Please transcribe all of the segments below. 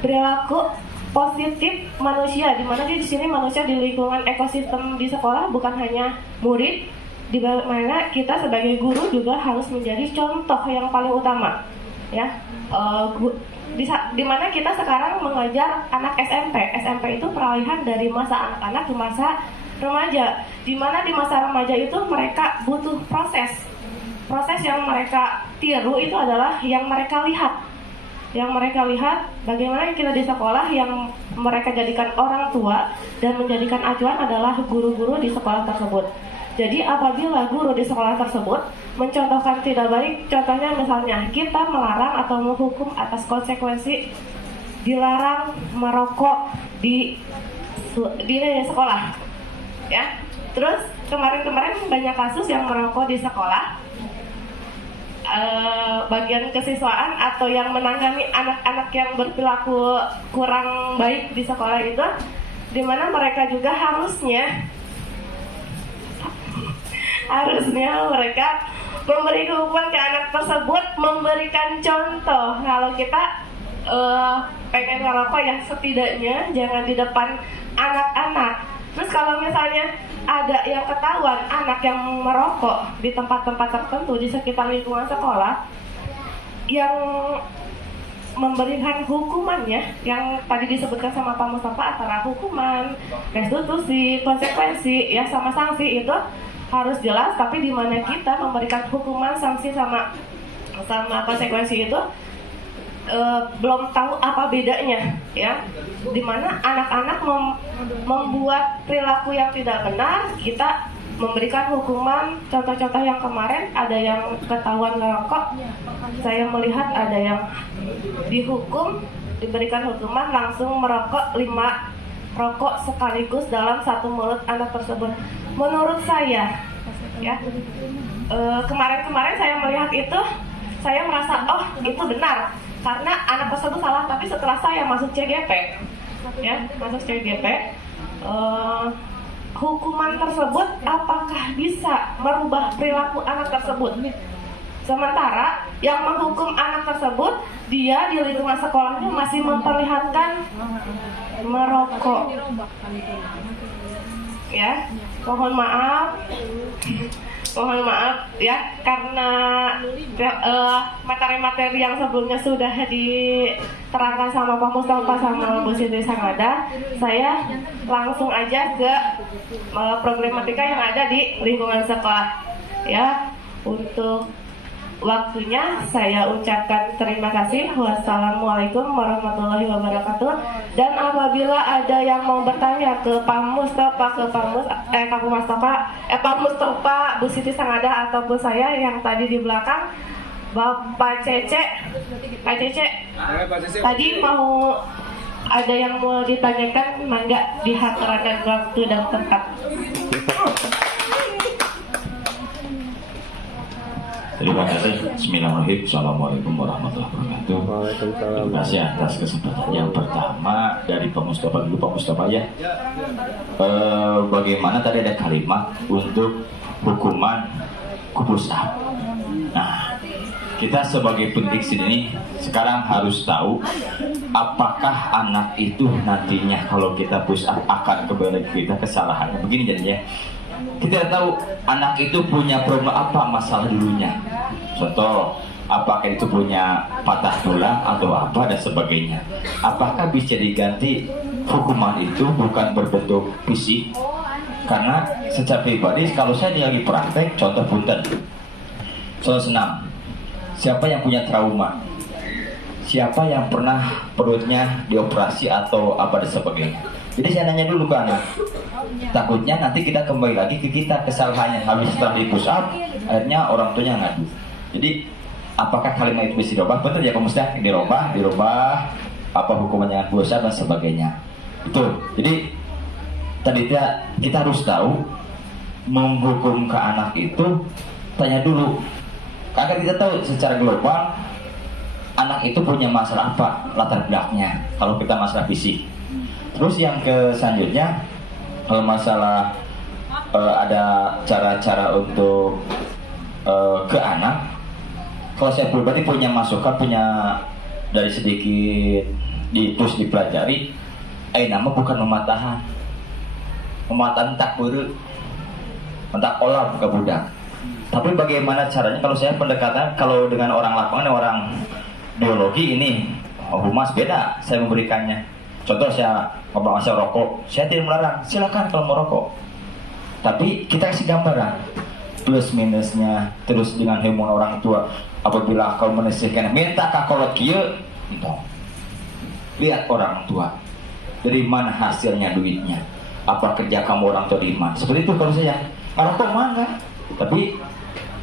perilaku positif manusia, di mana di sini manusia di lingkungan ekosistem di sekolah bukan hanya murid, di mana kita sebagai guru juga harus menjadi contoh yang paling utama, ya. Di mana kita sekarang mengajar anak SMP. SMP itu peralihan dari masa anak-anak ke masa remaja, di mana di masa remaja itu mereka butuh proses yang mereka tiru itu adalah yang mereka lihat. Yang mereka lihat bagaimana kita di sekolah, yang mereka jadikan orang tua dan menjadikan acuan adalah guru-guru di sekolah tersebut. Jadi apabila guru di sekolah tersebut mencontohkan tidak baik, contohnya misalnya kita melarang atau menghukum atas konsekuensi dilarang merokok di sekolah, ya. Terus kemarin banyak kasus yang merokok di sekolah. Bagian kesiswaan atau yang menangani anak-anak yang berperilaku kurang baik di sekolah itu, di mana mereka juga harusnya mereka memberi hukuman ke anak tersebut, memberikan contoh. Kalau kita pengen ngerokok, ya setidaknya jangan di depan anak-anak. Terus kalau misalnya ada yang ketahuan anak yang merokok di tempat-tempat tertentu di sekitar lingkungan sekolah, yang memberikan hukumannya yang tadi disebutkan sama Pak Mustafa, antara hukuman, restitusi, konsekuensi, ya sama sanksi itu harus jelas. Tapi di mana kita memberikan hukuman, sanksi sama konsekuensi itu belum tahu apa bedanya, ya. Dimana anak-anak membuat perilaku yang tidak benar, kita memberikan hukuman. Contoh-contoh yang kemarin ada yang ketahuan ngerokok, saya melihat ada yang dihukum, diberikan hukuman langsung merokok 5 rokok sekaligus dalam satu mulut anak tersebut. Menurut saya, ya, kemarin saya melihat itu, saya merasa oh itu benar karena anak tersebut salah. Tapi setelah saya masuk CGP, ya, hukuman tersebut apakah bisa merubah perilaku anak tersebut? Sementara yang menghukum anak tersebut, dia di lingkungan sekolahnya masih memperlihatkan merokok. Ya, mohon maaf ya, karena materi-materi yang sebelumnya sudah diterangkan sama Pak Mustafa sama Bu Siti Sangada, saya langsung aja ke problematika yang ada di lingkungan sekolah, ya. Untuk waktunya saya ucapkan terima kasih. Wassalamualaikum warahmatullahi wabarakatuh. Dan apabila ada yang mau bertanya ke Pak Mustafa, Pak Mustafa, Bu Siti Sangada ataupun saya yang tadi di belakang, Bapak Cece, tadi mau ada yang mau ditanyakan, mangga dihaturkan waktu dan tempat. Terima kasih. Bismillahirrahmanirrahim. Assalamualaikum warahmatullahi wabarakatuh. Terima kasih atas kesempatan. Yang pertama dari Pak Mustafa dulu, Pak Mustafa, ya. Bagaimana tadi ada kalimat untuk hukuman kupusap. Nah, kita sebagai pendidik sini sekarang harus tahu apakah anak itu nantinya kalau kita push up akan kembali kita kesalahannya. Begini jadinya. Kita tahu anak itu punya problem apa masalah dulunya. Contoh, apakah itu punya patah tulang atau apa dan sebagainya. Apakah bisa diganti hukuman itu bukan berbentuk fisik? Karena secara pribadi kalau saya lagi praktek, contoh punten, contoh senam. Siapa yang punya trauma? Siapa yang pernah perutnya dioperasi atau apa dan sebagainya? Jadi saya nanya dulu ke anak. Takutnya nanti kita kembali lagi ke kita kesalahannya. Habis setelah di push up, akhirnya orang tuanya ngadu. Jadi apakah kalimat itu bisa dirubah? Betul ya Pak Mustafa? Dirubah apa hukumannya push up dan sebagainya. Itu. Jadi tadi kita harus tahu menghukum ke anak itu, tanya dulu. Karena kita tahu secara global anak itu punya masalah apa latar belakangnya. Kalau kita masalah fisik. Terus yang selanjutnya masalah ada cara-cara untuk ke anak. Kalau saya pribadi punya masukan, punya dari sedikit terus dipelajari, nama bukan mematahan tak buru, mentak olah buka budak. Tapi bagaimana caranya kalau saya pendekatan, kalau dengan orang lapangan, orang biologi ini, humas beda saya memberikannya. Contoh saya ngobrol masalah rokok, saya tidak melarang, silakan kalau mau rokok. Tapi kita kasih gambaran plus minusnya, terus dengan hormon orang tua. Apabila kau menisihkan, minta kakolot kieu, lihat orang tua, dari mana hasilnya duitnya, apa kerja kamu orang tua di mana. Seperti itu kalau saya ngerokok mah enggak. Tapi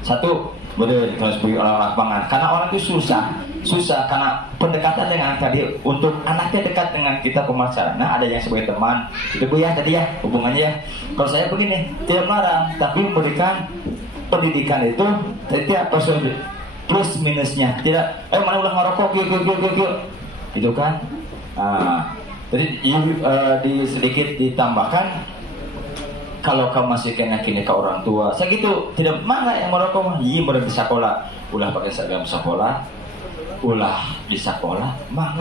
satu benar kalau sebagai orang lapangan, karena orang itu susah karena pendekatan dengan tadi untuk anaknya dekat dengan kita pemasaran. Nah, ada yang sebagai teman itu Bu ya tadi ya hubungannya ya. Kalau saya begini tidak melarang, tapi memberikan pendidikan itu tidak plus minusnya tidak. Mana udah ngerokok gitu kan. Jadi di sedikit ditambahkan, kalau kamu masih kena kini ke orang tua, saya gitu tidak mana yang merokok mah, iya berada di sekolah, ulah pakai seragam sekolah, ulah di sekolah, mah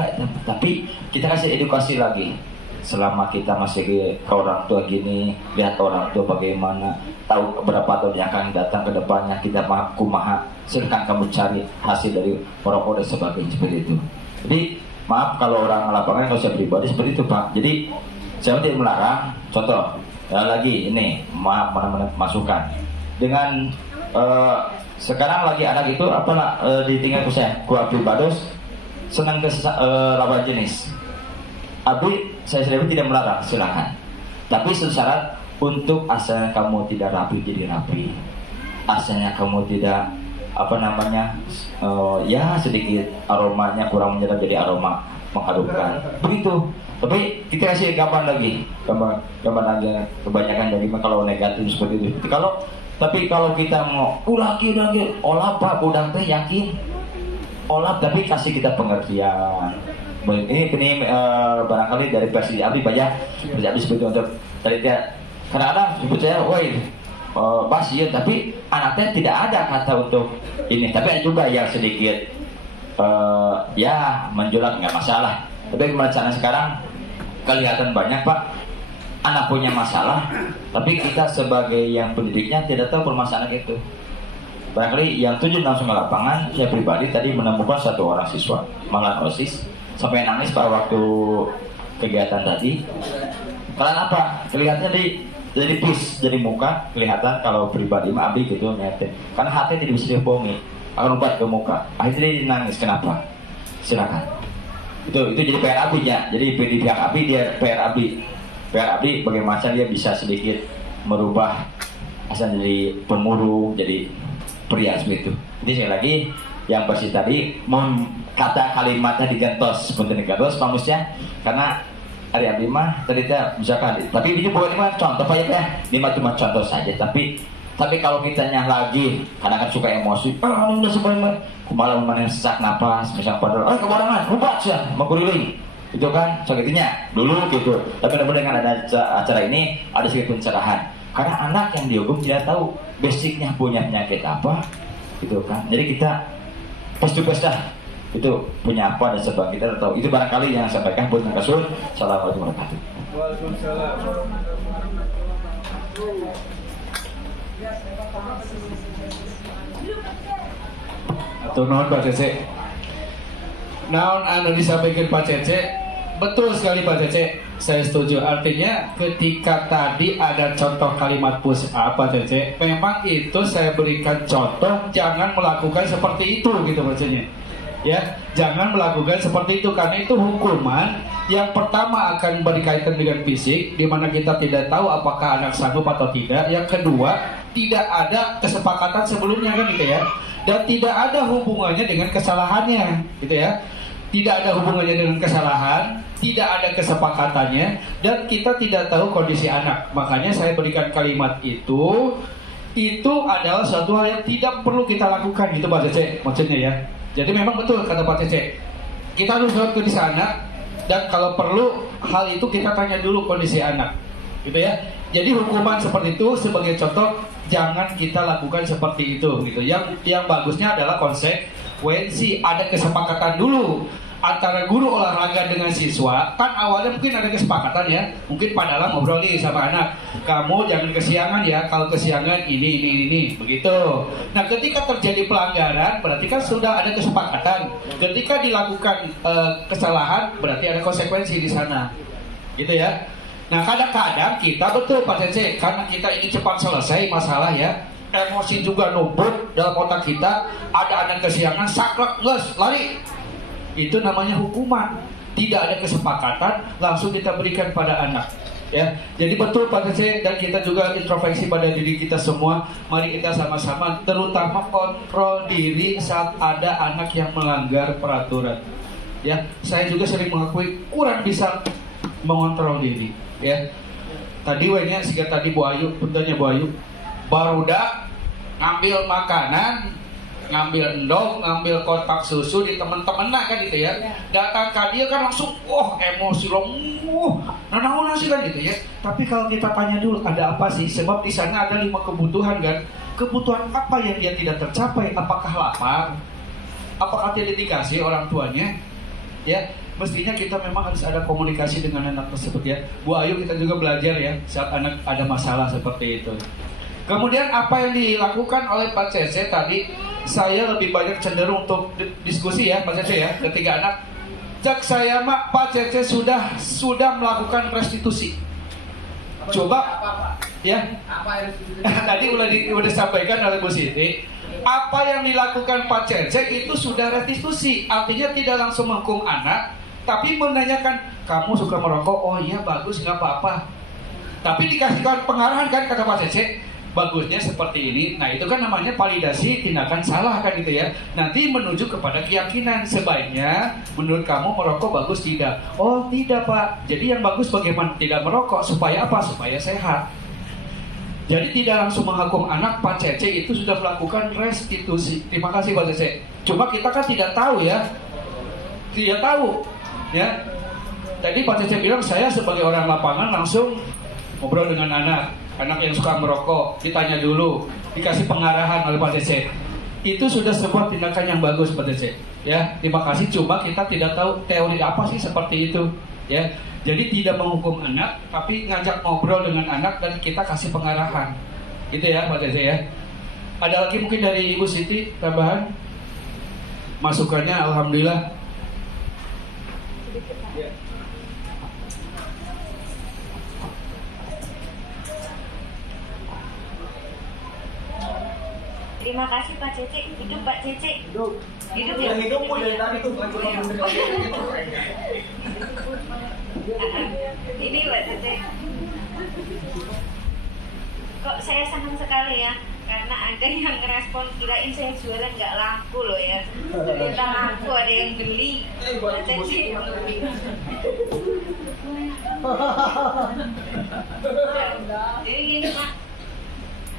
tapi kita kasih edukasi lagi. Selama kita masih ke orang tua gini, lihat orang tua bagaimana, tahu berapa tahun yang akan datang ke depannya, kita kumaha, silakan kamu cari hasil dari merokok dan sebagainya seperti itu. Jadi maaf kalau orang lapangan, kalau saya pribadi seperti itu Pak. Jadi saya tidak melarang. Contoh lagi ini maaf masukan dengan sekarang lagi anak itu apalah ditinggal saya kuat pribados senang ke lawan jenis. Abi saya sendiri tidak melarang, silakan. Tapi syarat untuk asalnya kamu tidak rapi jadi rapi, asalnya kamu tidak ya sedikit aromanya kurang menyerap jadi aroma mengharumkan begitu. Tapi kita kasih gambar lagi kebanyakan dari kalau negatif seperti itu. Tapi kalau kita mau ulah olah Pak budang teh yakin olah, tapi kasih kita pengertian. Ini barangkali dari versi Abi banyak versi Abi seperti untuk tadi dia kadang-kadang sebut saya, woi ya, tapi anaknya tidak ada kata untuk ini. Tapi ada juga yang sedikit ya menjulat nggak masalah. Tapi rencana sekarang kelihatan banyak Pak anak punya masalah, tapi kita sebagai yang pendidiknya tidak tahu permasalahan itu. Barangkali yang tujuh langsung ke lapangan. Saya pribadi tadi menemukan satu orang siswa malah OSIS sampai nangis pada waktu kegiatan tadi. Karena apa? Kelihatannya jadi pis, jadi muka kelihatan kalau pribadi Abi gitu nyatin. Karena hati tidak bisa dibohongi, akan umpat ke muka. Akhirnya dia nangis. Kenapa? Silakan. Itu jadi PR Abi ya. Jadi di pihak Abi dia PR Abi bagaimana dia bisa sedikit merubah asal dari pemurung jadi pria seperti itu. Jadi sekali lagi yang bersih tadi kata kalimatnya digentos seperti digentos pamusnya karena hari Abi mah tadi misalkan tapi ini bukan ini contoh Pak ya ini cuma contoh saja tapi kalau kitanya lagi kadang kan suka emosi ini udah sebenarnya malah mana sesak napas misalnya padahal kebarangan rubat ya mengkuliling itu kan sakitnya dulu gitu. Tapi mudah-mudahan dengan ada acara ini ada sedikit pencerahan karena anak yang dihukum tidak tahu basicnya punya penyakit apa gitu kan. Jadi kita pasti itu punya apa dan sebagainya kita tahu. Itu barangkali yang saya sampaikan buat Rasul. Assalamualaikum warahmatullahi wabarakatuh. Waalaikumsalam. Atau naon Pak Cece? Naon anu disampaikan Pak Cece? Betul sekali Pak Cece. Saya setuju. Artinya ketika tadi ada contoh kalimat push up Pak Cece, memang itu saya berikan contoh jangan melakukan seperti itu gitu maksudnya. Ya, jangan melakukan seperti itu karena itu hukuman yang pertama akan berkaitan dengan fisik di mana kita tidak tahu apakah anak sanggup atau tidak. Yang kedua, tidak ada kesepakatan sebelumnya kan gitu ya. Dan tidak ada hubungannya dengan kesalahannya gitu ya. Tidak ada hubungannya dengan kesalahan, tidak ada kesepakatannya dan kita tidak tahu kondisi anak. Makanya saya berikan kalimat itu adalah suatu hal yang tidak perlu kita lakukan gitu Pak Cece maksudnya ya. Jadi memang betul kata Pak Cece, kita harus ke di sana dan kalau perlu hal itu kita tanya dulu kondisi anak, gitu ya. Jadi hukuman seperti itu sebagai contoh jangan kita lakukan seperti itu, gitu. Yang bagusnya adalah konsekuensi, ada kesepakatan dulu antara guru olahraga dengan siswa, kan awalnya mungkin ada kesepakatan ya, mungkin Pak Dalam ngobrol nih sama anak, kamu jangan kesiangan ya, kalau kesiangan ini, begitu. Nah ketika terjadi pelanggaran, berarti kan sudah ada kesepakatan. Ketika dilakukan kesalahan, berarti ada konsekuensi di sana, gitu ya. Nah kadang-kadang kita betul Pak Cece, karena kita ingin cepat selesai masalah ya, emosi juga numpuk dalam otak kita, ada anak kesiangan, saklek, nges, lari. Itu namanya hukuman. Tidak ada kesepakatan, langsung kita berikan pada anak. Ya, jadi betul Pak Cece, dan kita juga introspeksi pada diri kita semua. Mari kita sama-sama, terutama kontrol diri saat ada anak yang melanggar peraturan. Ya, saya juga sering mengakui kurang bisa mengontrol diri. Ya, tadi wanya sehingga tadi Bu Ayu, puntanya Bu Ayu, barudak ngambil makanan, ngambil endong, ngambil kotak susu di temen-temen kan gitu ya. Datang ke dia kan langsung, emosi lo, nah sih kan gitu ya. Tapi kalau kita tanya dulu ada apa sih? Sebab di sana ada 5 kebutuhan kan. Kebutuhan apa yang dia tidak tercapai? Apakah lapar? Apakah tidak dikasih orang tuanya? Ya, mestinya kita memang harus ada komunikasi dengan anak tersebut ya. Bu Ayu, kita juga belajar ya saat anak ada masalah seperti itu. Kemudian apa yang dilakukan oleh Pak Cece tadi, saya lebih banyak cenderung untuk diskusi ya Pak Cece ya. Ketiga anak, cek saya mak Pak Cece sudah melakukan restitusi. Coba ya. Tadi udah disampaikan oleh Bu Siti. Apa yang dilakukan Pak Cece itu sudah restitusi. Artinya tidak langsung menghukum anak, tapi menanyakan, kamu suka merokok? Oh iya bagus, nggak apa-apa. Tapi dikasihkan pengarahan kan kata Pak Cece, bagusnya seperti ini. Nah itu kan namanya validasi tindakan salah kan gitu ya. Nanti menuju kepada keyakinan, sebaiknya menurut kamu merokok bagus tidak? Oh tidak Pak. Jadi yang bagus bagaimana? Tidak merokok. Supaya apa? Supaya sehat. Jadi tidak langsung menghukum anak. Pak Cece itu sudah melakukan restitusi. Terima kasih Pak Cece. Cuma kita kan tidak tahu ya. Tidak tahu ya. Tadi Pak Cece bilang saya sebagai orang lapangan langsung ngobrol dengan anak yang suka merokok, ditanya dulu, dikasih pengarahan oleh Pak Cece. Itu sudah sebuah tindakan yang bagus Pak Cece. Ya, terima kasih. Cuma kita tidak tahu teori apa sih seperti itu. Ya, jadi tidak menghukum anak, tapi ngajak ngobrol dengan anak dan kita kasih pengarahan. Gitu ya Pak Cece ya. Ada lagi mungkin dari Ibu Siti tambahan? Masukannya alhamdulillah. Ya. Terima kasih Pak Cece. Hidup Pak Cece. Hidup ya. Hidup dari tadi tuh bukan cuma Ini Pak Cece. Kok saya senang sekali ya, karena ada yang ngerespon, kirain saya jualan nggak laku loh ya. Ternyata laku, ada yang beli. Pak Cece. Jadi gini Pak.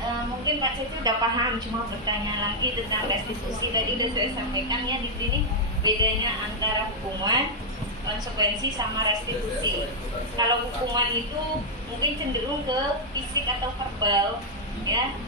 Mungkin Pak Cece udah paham, cuma bertanya lagi tentang restitusi. Tadi udah saya sampaikan ya di sini bedanya antara hukuman, konsekuensi sama restitusi. Kalau hukuman itu mungkin cenderung ke fisik atau verbal, ya.